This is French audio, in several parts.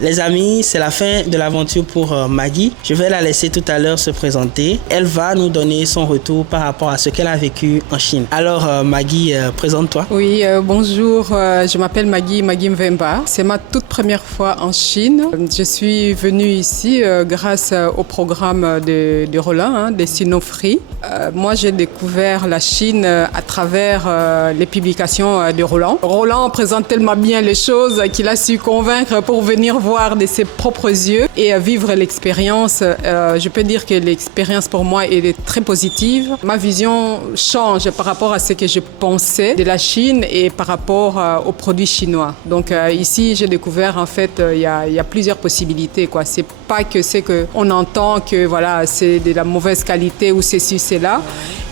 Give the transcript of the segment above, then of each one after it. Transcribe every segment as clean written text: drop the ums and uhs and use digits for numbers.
Les amis, c'est la fin de l'aventure pour Maggie. Je vais la laisser tout à l'heure se présenter. Elle va nous donner son retour par rapport à ce qu'elle a vécu en Chine. Alors Maggie, présente-toi. Oui, bonjour, je m'appelle Maggie Mvemba. C'est ma toute première fois en Chine. Je suis venue ici grâce au programme de Roland, des Sinofree. Moi, j'ai découvert la Chine à travers les publications de Roland. Roland présente tellement bien les choses qu'il a su convaincre pour venir voir de ses propres yeux et vivre l'expérience. Je peux dire que l'expérience pour moi est très positive. Ma vision change par rapport à ce que je pensais de la Chine et par rapport aux produits chinois. Donc ici, j'ai découvert en fait, il y a plusieurs possibilités, quoi. C'est pas que c'est qu'on entend que voilà, c'est de la mauvaise qualité ou ceci, c'est là.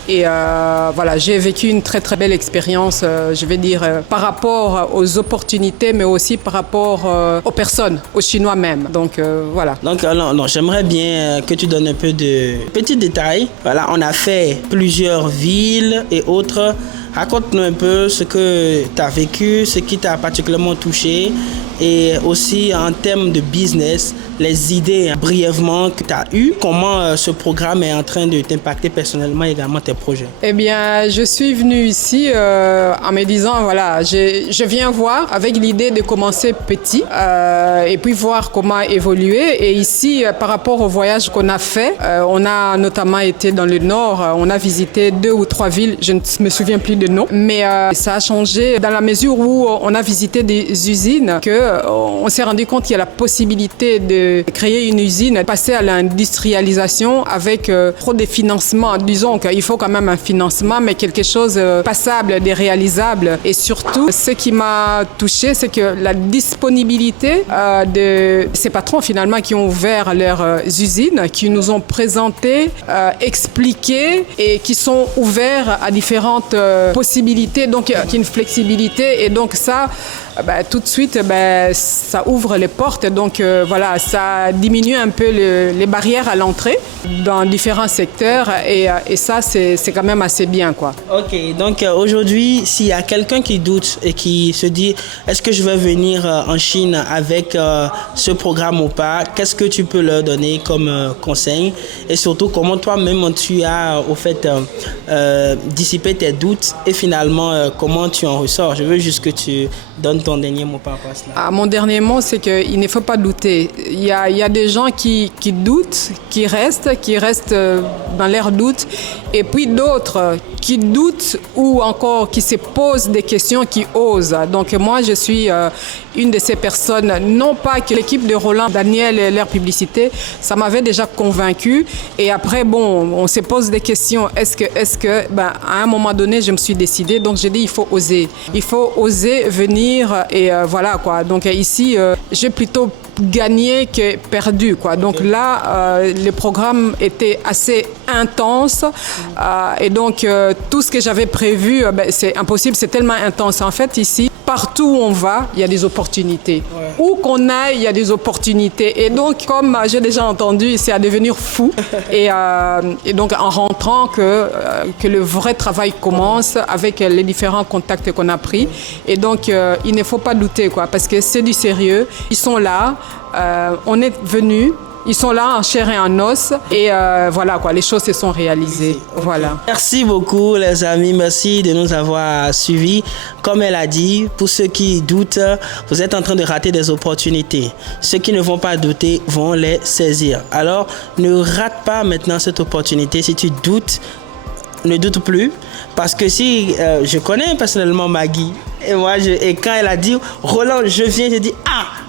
Et voilà, j'ai vécu une très très belle expérience, je vais dire, par rapport aux opportunités, mais aussi par rapport aux personnes, aux Chinois même. Donc voilà. Donc non, j'aimerais bien que tu donnes un peu de petits détails. Voilà, on a fait plusieurs villes et autres. Raconte-nous un peu ce que tu as vécu, ce qui t'a particulièrement touché et aussi en termes de business, les idées brièvement que tu as eues, comment ce programme est en train de t'impacter personnellement et également tes projets. Eh bien, je suis venue ici en me disant, voilà, je viens voir avec l'idée de commencer petit et puis voir comment évoluer. Et ici, par rapport au voyage qu'on a fait, on a notamment été dans le nord, on a visité 2 ou 3 villes, je ne me souviens plus de nom, mais ça a changé dans la mesure où on a visité des usines qu'on s'est rendu compte qu'il y a la possibilité de créer une usine, passer à l'industrialisation avec trop de financement. Disons qu'il faut quand même un financement, mais quelque chose passable, de réalisable. Et surtout, ce qui m'a touché, c'est que la disponibilité de ces patrons finalement qui ont ouvert leurs usines, qui nous ont présenté, expliqué et qui sont ouverts à différentes possibilités, donc il y a une flexibilité et donc ça, tout de suite, ça ouvre les portes. Donc voilà, ça diminue un peu les barrières à l'entrée dans différents secteurs et ça, c'est quand même assez bien, quoi. Ok, donc aujourd'hui, s'il y a quelqu'un qui doute et qui se dit est-ce que je vais venir en Chine avec ce programme ou pas, qu'est-ce que tu peux leur donner comme conseil et surtout comment toi-même tu as au fait dissipé tes doutes et finalement comment tu en ressors. Je veux juste que tu donnes ton dernier mot par rapport à cela. Mon dernier mot, c'est qu'il ne faut pas douter. Il y a des gens qui doutent, qui restent dans leur doute, et puis d'autres qui doutent ou encore qui se posent des questions, qui osent. Donc moi, je suis une de ces personnes. Non pas que l'équipe de Roland, Daniel et leur publicité, ça m'avait déjà convaincue. Et après, bon, on se pose des questions. Est-ce que, à un moment donné, je me suis décidée. Donc j'ai dit, il faut oser. Il faut oser venir et voilà quoi. Donc ici, j'ai plutôt gagné que perdu, quoi. Donc là, le programme était assez intense et donc tout ce que j'avais prévu, c'est impossible, c'est tellement intense. En fait, ici, partout où on va, il y a des opportunités. Ouais. Où qu'on aille, il y a des opportunités. Et donc, comme j'ai déjà entendu, c'est à devenir fou. et donc, en rentrant, que le vrai travail commence avec les différents contacts qu'on a pris. Et donc, il ne faut pas douter, quoi, parce que c'est du sérieux. Ils sont là. On est venus. Ils sont là en chair et en os et voilà quoi, les choses se sont réalisées. Okay. Voilà. Merci beaucoup les amis, merci de nous avoir suivis. Comme elle a dit, pour ceux qui doutent, vous êtes en train de rater des opportunités. Ceux qui ne vont pas douter vont les saisir. Alors ne rate pas maintenant cette opportunité. Si tu doutes, ne doute plus. Parce que si je connais personnellement Maggie et quand elle a dit Roland je viens, j'ai dit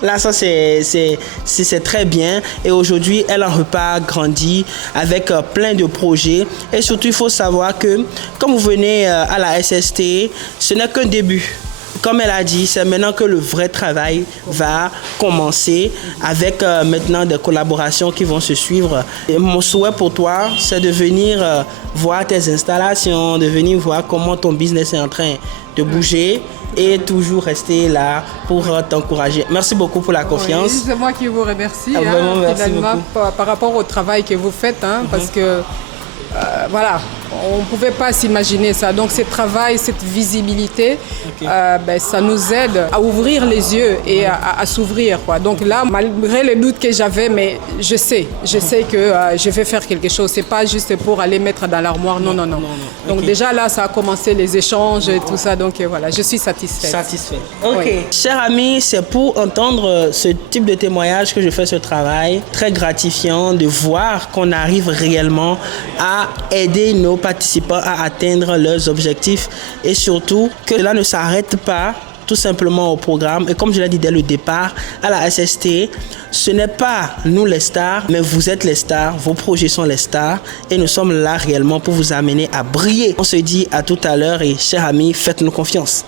là ça c'est très bien et aujourd'hui elle en repart grandie avec plein de projets et surtout il faut savoir que quand vous venez à la SST ce n'est qu'un début. Comme elle a dit, c'est maintenant que le vrai travail va commencer avec maintenant des collaborations qui vont se suivre. Et mon souhait pour toi, c'est de venir voir tes installations, de venir voir comment ton business est en train de bouger et toujours rester là pour t'encourager. Merci beaucoup pour la confiance. Oui, c'est moi qui vous remercie. Vraiment, merci finalement, beaucoup. Par rapport au travail que vous faites, parce que voilà. On ne pouvait pas s'imaginer ça. Donc, ce travail, cette visibilité, ça nous aide à ouvrir les yeux et à s'ouvrir, quoi. Donc là, malgré les doutes que j'avais, mais je sais que je vais faire quelque chose. C'est pas juste pour aller mettre dans l'armoire. Non. Donc déjà là, ça a commencé les échanges et tout ça. Donc voilà, je suis satisfaite. Ok. Oui. Chers amis, c'est pour entendre ce type de témoignage que je fais ce travail. Très gratifiant de voir qu'on arrive réellement à aider nos participants à atteindre leurs objectifs et surtout que cela ne s'arrête pas tout simplement au programme. Et comme je l'ai dit dès le départ, à la SST, ce n'est pas nous les stars, mais vous êtes les stars, vos projets sont les stars et nous sommes là réellement pour vous amener à briller. On se dit à tout à l'heure et chers amis, faites-nous confiance.